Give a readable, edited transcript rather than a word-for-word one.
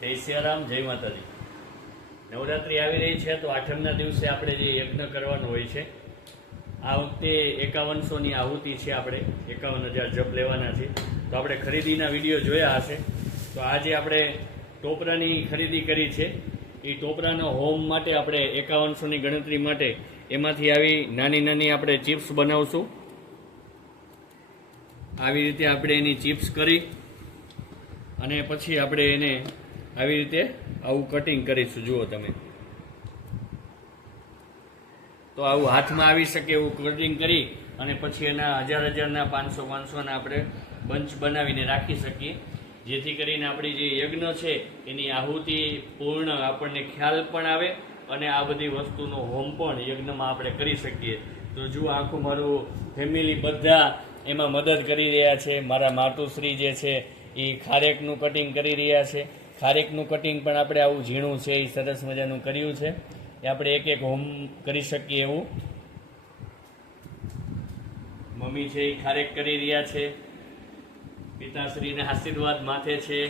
જય સિયારામ, જય માતાજી. નવરાત્રિ આવી રહી છે તો આઠમના દિવસે આપણે જે યજ્ઞ કરવાનો હોય છે, આ વખતે 5100ની આહુતિ છે. આપણે 51,000 જપ લેવાના છે. તો આપણે ખરીદીના વિડીયો જોયા હશે. તો આજે આપણે ટોપરાની ખરીદી કરી છે. એ ટોપરાનો હોમ માટે આપણે 5100ની ગણતરી માટે એમાંથી આવી નાની નાની આપણે ચિપ્સ બનાવશું. આવી રીતે આપણે એની ચિપ્સ કરી અને પછી આપણે એને આવી રીતે આવું કટિંગ કરીશું. જુઓ તમે, તો આવું હાથમાં આવી શકે એવું કટિંગ કરી અને પછી એના હજારના 500ના આપણે બંચ બનાવીને રાખી શકીએ, જેથી કરીને આપણી જે યજ્ઞ છે એની આહુતિ પૂર્ણ આપણને ખ્યાલ પણ આવે અને આ બધી વસ્તુનો હોમ પણ યજ્ઞમાં આપણે કરી શકીએ. તો જુઓ, આખું મારું ફેમિલી બધા એમાં મદદ કરી રહ્યા છે. મારા માતુશ્રી જે છે એ ખારેકનું કટિંગ કરી રહ્યા છે. ખારેકનું કટિંગ પણ આપણે આવું ઝીણું છે એ સરસ મજાનું કર્યું છે. એ આપણે એક એક હોમ કરી શકીએ એવું. મમ્મી છે એ ખારેક કરી રહ્યા છે. પિતાશ્રીના આશીર્વાદ માથે છે.